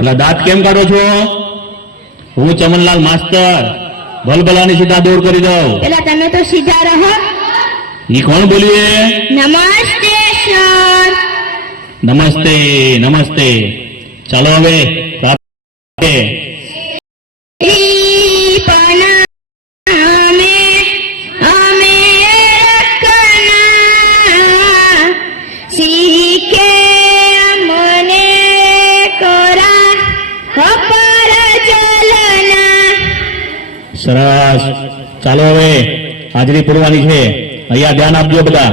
એટલે દાંત કેમ કાઢો છો? હું ચમનલાલ માસ્ટર ભલભલાની સીધા દૂર કરી દઉં. પેલા તમે તો સીધા રહો. ઈ કોણ બોલ્યું? નમસ્તે સર. નમસ્તે નમસ્તે. ચાલો હવે સરસ. ચાલો હવે હાજરી પૂરવાની છે. અહીંયા ધ્યાન આપજો બધા.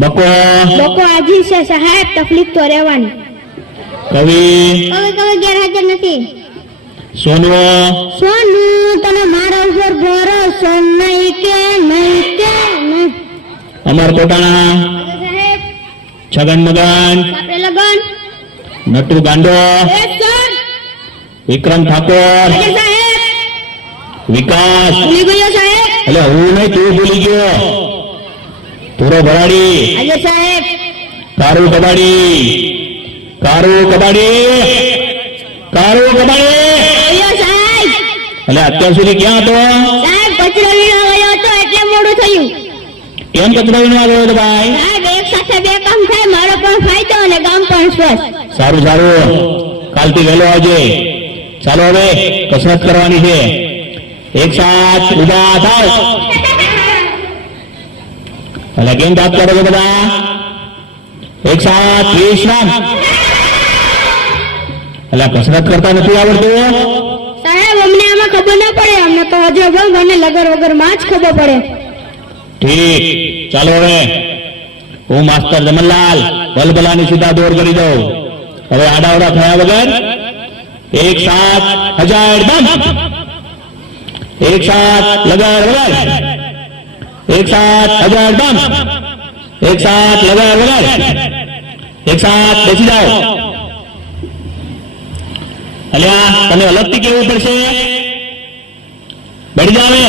બકો લોકો હાજર છે સાહેબ, તકલીફ તો રહેવાની. કવિ કવિ ગેરહાજર નથી. સોનુ તને મારા ઉપર ભરોસો નહીં કે નહીં. અમર કોટાણા, સાહેબ છગન મગન, આપણે લગન. નટુ ગાંડો, વિક્રમ ઠાકોર, સાહેબ વિકાસ. ભૂલી ગયો સાહેબ. એટલે હું નહીં, તું ભૂલી ગયો. પૂરો ભરાડી, આજે સાહેબ કારું કબાડી, કારું કબાડી, કારું કબાડી. આવ્યો સાહેબ. એટલે અત્યાર સુધી ક્યાં હતો? સાહેબ કચરો વીણવા ગયો હતો એટલે મોડું થયું. કેમ કચરો વીણવા ગયો હતો ભાઈ? સાહેબ એક સાથે બે કામ થાય, મારો પણ ફાયદો અને ગામ પણ સ્વસ્થ. સારું સારું, કાલથી વહેલો આવજે. ચાલો હવે કસરત કરવાની છે. એક સાથ ઉભા થાવ. એટલે કેમ દાંત કાઢો છો બધા? એક સાથ વિશ્રામ. એટલે કસરત કરતા નથી આવડતું? સાહેબ અમને આમાં ખબર ના પડે, અમને તો હજુ મને લગર વગર માં જ ખબર પડે. ઠીક. ચાલો હવે હું માસ્ટર જમનલાલ ભલભલાની સીધા દોર કરી દઉં. હવે આડાવડા થયા વગર એક સાથ હજાર બંધ. એક સાથ લગાડ વગર. એક સાથ હજાર બંધ. એક સાથ લગાડ વગર. એક સાથ બેસી જાઓ. અલ્યા તમે અલગથી કેવું પડશે. બેઠી જાઓ હવે.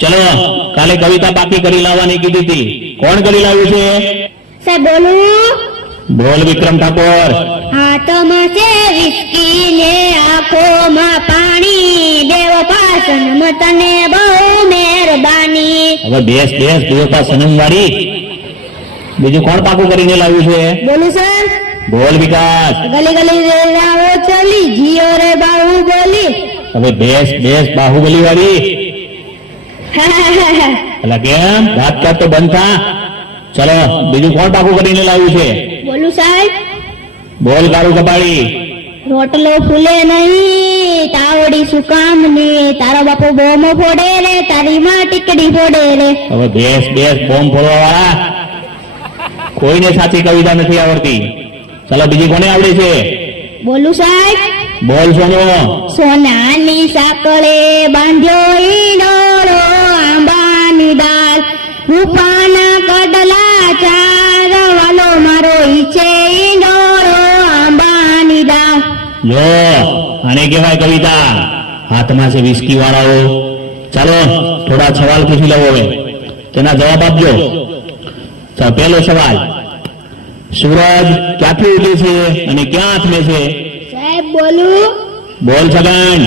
ચલો કાલે કવિતા બાકી કરી લાવવાની કીધી હતી. કોણ કરી લાવ્યું છે? સાહેબ બોલું. બોલ વિક્રમ ઠાકોર. હાથમાં છે વિસ્કી ને આંખોમાં પાણી, દેવ પાસન તને બહુ મહેરબાની. હવે બેસ બેસ, દેવતા સનમ વાળી. બીજું કોણ પાકું કરીને લાવ્યું છે? બોલું સર. બોલ વિકાસ. ગલી ગલી રે રાવો ચલી, જીઓ રે બાહુ બોલી. હવે બેસ બેસ, બાહુબલી વાળી. એટલે કેમ દાંત કાઢ તો બંધ થા. ચલો બીજું કોણ પાકું કરીને લાવ્યું છે? બોલું સાહેબ. બોલ કાળું કપાળી. રોટલો ફૂલે નહીં, તાવડી શું કામ ને, તારો બાપો બોમો ફોડે રે, તારી માં ટીકડી ફોડે રે. હવે બેસ બેસ, બોમ્બ ફોડવા વાળા. કોઈને સાચી કવિતા નથી આવડતી. ચલો બીજી કોને આવડે છે? બોલું સાહેબ. બોલ સોનો. સોનાની સાંકળે બાંધ્યો ઈંડોળો, આંબાની ડાળ, રૂપાના કડલા ચાર, વાલો મારો ઈચે ઈંડોળો, આંબાની ડાળ. લો આને કહેવાય કવિતા. હાથમાં છે વિસ્કી વાળાઓ. ચાલો થોડા સવાલ પૂછી લઉં હવે, તેના જવાબ આપજો. ચાલો પહેલો સવાલ, સૂરજ ક્યાંથી ઉગે છે અને ક્યાં આથમે છે? સાહેબ બોલું. બોલ છગન.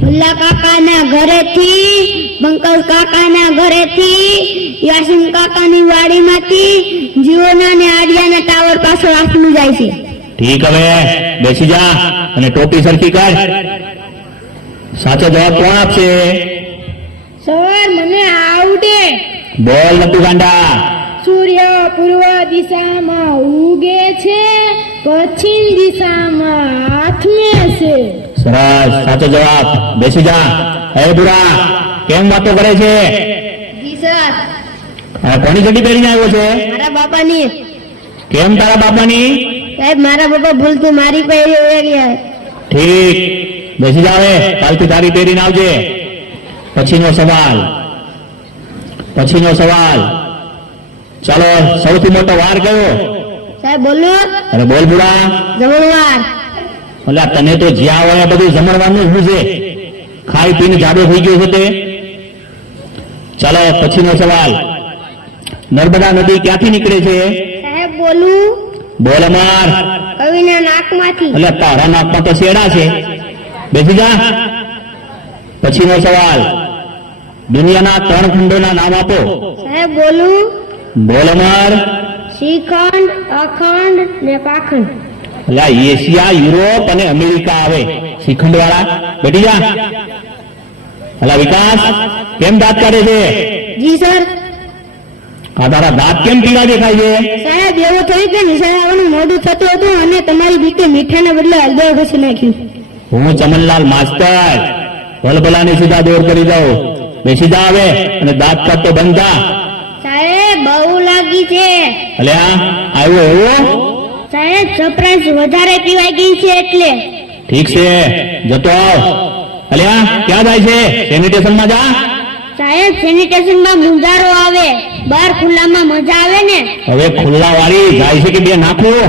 ભુલ્લા કાકાના ઘરેથી, બંકલ કાકાના ઘરેથી, યાસીન કાકાની વાડીમાંથી, જીઓના ને આડિયાના ટાવર પાછળ આખનું જાય છે. ઠીક. હવે બેસી જા અને ટોપી સરખી કર. સાચો જવાબ કોણ આપશે? સર મને આવડે. બોલ નતું ગાંડા. સૂર્ય પૂર્વ દિશામાં ઉગે છે, પશ્ચિમ દિશામાં આથમે છે. સરસ, સાચો જવાબ. બેસી જા. હે બુરા, કેમ વાતો કરે છે? જી સર. કોની ચડ્ડી પહેરીને આવ્યો છે? મારા બાપાની. કેમ તારા બાપાની? સાહેબ મારા બાપા ભૂલતું મારી પહેરી વયા ગયા. ઠીક. બેસી જા હવે, કાલથી તારી પહેરીને આવજે. પછીનો સવાલ. ચાલો સૌથી મોટો વાર કયો? સાહેબ બોલું. અરે બોલ બુડા. જમણવાર. એટલે તને તો જ્યાં હોય બધું જમણવાનું જ છે. ખાઈ પીને જાડો થઈ ગયો છે તે. ચાલો પછીનો સવાલ, નર્મદા નદી ક્યાંથી નીકળે છે? સાહેબ બોલું. બોલ અમાર. કવિના નાકમાંથી. એટલે તારા નાકમાં તો શેડા છે. બેસી જા. પછીનો સવાલ, દુનિયાના 3 ખંડોના નામ આપો. સાહેબ બોલું? બોલ અમર. શ્રીખંડ, અખંડ ને પાખંડ. એટલે આ એશિયા, યુરોપ અને અમેરિકા આવે શ્રીખંડ વાળા. બેઠી જા. એટલે વિકાસ, કેમ દાંત કાઢે છે? જી સર. આ તારા દાંત કેમ પીળા દેખાય છે? સાહેબ એવું થયું કે નિશાળે આવવાનું મોડું થતું હતું અને તમારી બીકે મીઠાના બદલે હળદર ઘસી નાખ્યું. હું ચમનલાલ માસ્ટર ભલભલાને સીધા દોર કરી દઉં. બેસી જા આવે અને દાંત કાઢતો બંધ થા. સાહેબ બહુ લાગી છે. એટલે આ આવ્યો એવો? સાહેબ સરપ્રાઈઝ વધારે પીવાઈ ગઈ છે એટલે. ઠીક છે, જતો આવ. અલ્યા ક્યાં જાય છે? સેનિટેશનમાં જા. સાહેબ સેનિટેશનમાં મુંજારો આવે, બહાર ખુલ્લામાં મજા આવે ને. હવે ખુલ્લા વાળી જાય છે કે બે નાખું?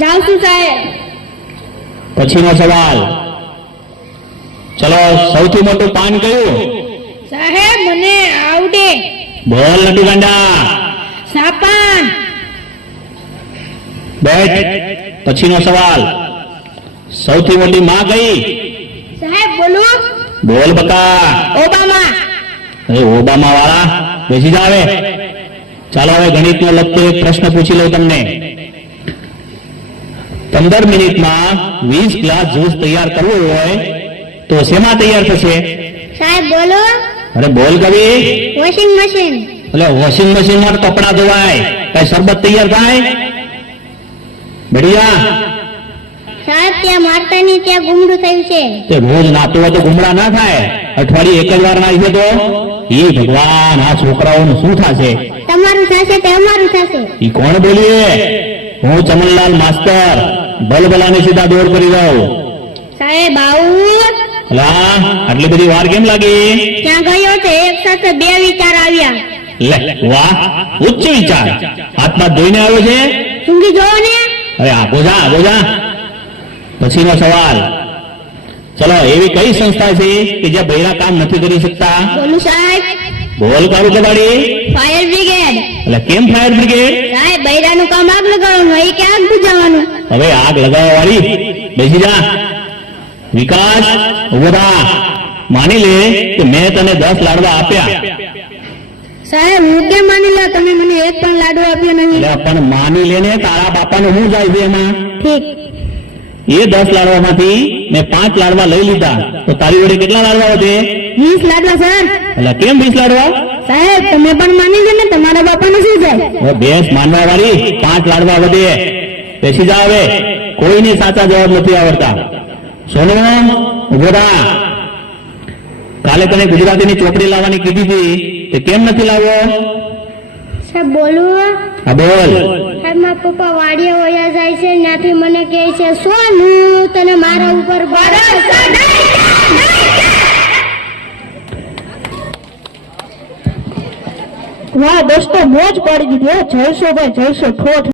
જાઉં છું સાહેબ. પછીનો સવાલ, ચલો સૌથી મોટું પાન કયું? સાહેબ મને આવડે. બોલ નટુ ગાંડા. સાપાન. બેઠ. પછીનો સવાલ, સૌથી મોટી માં કઈ? સાહેબ બોલું? બોલ બકા. ઓબામા. અરે ઓબામા વાળા, બેસી જા હવે. ચાલો હવે ગણિતનો લગતો એક પ્રશ્ન પૂછી લઉં તમને. 15 મિનિટમાં 20 ગ્લાસ જ્યુસ તૈયાર કરવો હોય તો શેમાં તૈયાર થશે? સાહેબ બોલો? અરે બોલ કવિ. Washing machine. એટલે વોશિંગ મશીનમાં કપડા ધોવાય, કઈ શરબત તૈયાર થાય? બઢિયા. સાહેબ ત્યાં મારતાની ત્યાં ગુમડું થયું છે. તે રોજ નાતો હોય તો ગુમડા ના થાય, અઠવાડિયે એક જ વાર નાહી તો એ ભગવાન, આ છોકરાઓનું શું થશે? તમારું થશે તે અમારું થશે. ઈ કોણ બોલીએ? હું ચમનલાલ માસ્ટર ભલભલાને સીધા દોર કરી દઉં. સાહેબ આવું? અલા આટલી બધી વાર કેમ લાગી? ત્યાં ગયો તો એક સાથે 2 વિચાર આવ્યા. લે વાહ, ઉચ્ચ વિચાર. હાથમાં ધોઈને આવ્યો છે? સૂંઘી જોવો ને. અરે આગો જા. પછીનો સવાલ, ચલો એવી કઈ સંસ્થા છે કે જ્યાં બૈરા કામ નથી કરી શકતા? બોલું સાહેબ? બોલ કાળુ કબાડી. Fire brigade. એટલે કેમ ફાયર બ્રિગેડ? સાહેબ બૈરાનું કામ આગ લગાવવાનું હોય કે આગ બુઝાવવાનું. હવે આગ લગાવવા વાળી, બેસી જા. વિકાસ ઉભો થા. માની લે કે મેં તને 10 લાડવા આપ્યા. સાહેબ હું કેમ માની લો? તમે મને એક પણ લાડુ આપ્યો નહીં. એટલે પણ માની લેને, તારા બાપાને શું જાય છે એમાં? ઠીક. એ 10 લાડવામાંથી મેં 5 લાડવા લઈ લીધા તો તારી જોડે કેટલા લાડવા વધે? 20 લાડવા સર. એટલે કેમ 20 લાડવા? સાહેબ તમે પણ માની લો ને, તમારા બાપાને શું જાય? હવે બેસ માનવા વાળી, 5 લાડવા વધે. બેસી જા હવે. કોઈને સાચા જવાબ નથી આવડતા. સોનુ ઉભો થા. કાલે તને ગુજરાતીની ચોપડી લાવવાની કીધી હતી, તે કેમ નથી લાવ્યો? સાહેબ બોલું? હા બોલ. સાહેબ મારા પપ્પા વાડીએ વયા જાય છે, ત્યાંથી મને કહે છે સોનું તને મારા ઉપર ભરોસો નહીં. વાહ દોસ્તો, મોજ પાડી દીધી. જયસો ભાઈ જયસો, ઠોઠ.